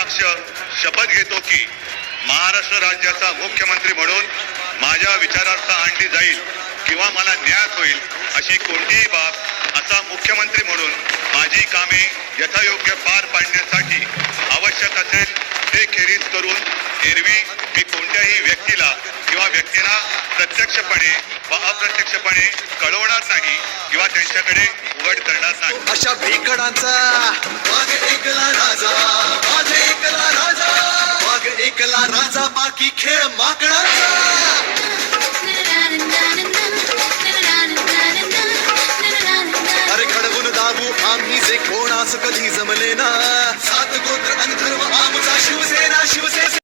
कटाक्ष शपथ घेतो की महाराष्ट्र राज्याचा मुख्यमंत्री म्हणून माझ्या विचारार्थ आणली जाईल किंवा मला न्याय होईल अशी कोणतीही बाब असा मुख्यमंत्री म्हणून माझी कामे यथायोग्य पार पाडण्यासाठी आवश्यक असेल ते खेरीज करून एरवी मी कोणत्याही व्यक्तीला किंवा व्यक्तींना प्रत्यक्षपणे व अप्रत्यक्षपणे कळवणार नाही किंवा त्यांच्याकडे उघड करणार नाही. अशा भेकडांचा वाघ एकला राजा, वाघ एकला राजा, वाघ एकला राजा, बाकी खेळ माकडांचा.